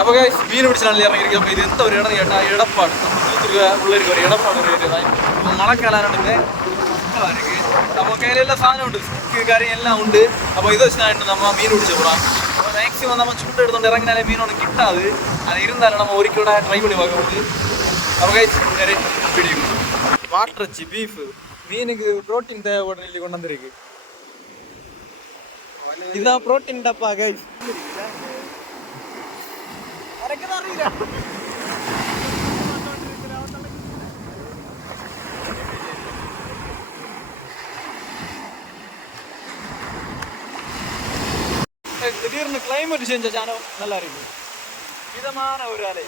അപ്പോൾ മീൻ പിടിച്ചാണല്ലേ ഇറങ്ങിയിരിക്കും. അപ്പോൾ ഇത് എന്താ ഒരു ഇടം കേട്ടാ ഇടപ്പാട് ഉള്ളവർക്ക് ഒരു ഇടപ്പാട് ഒരു ഏരിയതായി. അപ്പോൾ മഴക്കാലാനുണ്ട് നമുക്ക് അതിലെല്ലാം സാധനമുണ്ട്, കാര്യം എല്ലാം ഉണ്ട്. അപ്പോൾ ഇത് വെച്ചായിട്ട് നമ്മൾ മീൻ പിടിച്ചു പോകാം. അപ്പോൾ മാക്സിമം നമ്മൾ ചൂണ്ടെടുത്തോണ്ട് ഇറങ്ങിനാലേ മീനൊന്നും കിട്ടാതെ അത് ഇരുന്നാലും നമ്മൾ ഒരിക്കലും ട്രൈ பண்ணி பார்க்க. അപ്പോൾ കയറി പിടിക്കും. வாட்டர்ச்சி பீஃப் மீனுக்கு புரோட்டீன் தேவைப்படுற சொல்லி கொண்டு வந்திருக்கு. இதுதான் புரோட்டீன் டப்பா கைஸ். திடீர்னு கிளைமேட் சேஞ்ச் ஆச்சானோ நல்லா இருக்கு. விதமான ஒரு அலை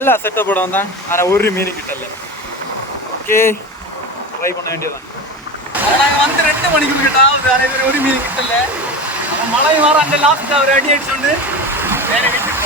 எல்லா செட்டப்போட வந்தான். ஆனால் ஒரு மீன் கிட்டல. ஓகே ட்ரை பண்ண வேண்டியதான். நாங்கள் வந்து 2 மணிக்கு கிட்டாவது ஆனால் ஒரு மீன் கிட்டல. அப்போ மழை மாற அந்த லாஸ்ட்டாக ஒரு அடி அடிச்சுண்டு வேற வீட்டுக்கு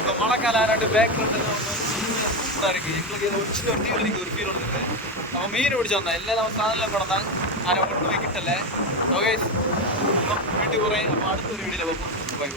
இப்போ மழைக்காலம் பேக்ரவுண்ட் சூப்பராக இருக்குது. எங்களுக்கு ஒரு சின்ன ஒரு டீவலிக்கு ஒரு ஃபீல் வந்துருக்கு. நம்ம மீன் பிடிச்சி வந்தோம் எல்லாம் நம்ம சாதனில் கொண்டாங்க. ஆனால் ஒன்றுமே கிட்டலை. ஓகே வீட்டுக்கு போகிறேன். அப்போ அடுத்த ஒரு வீடியோவில் பார்ப்போம். பை.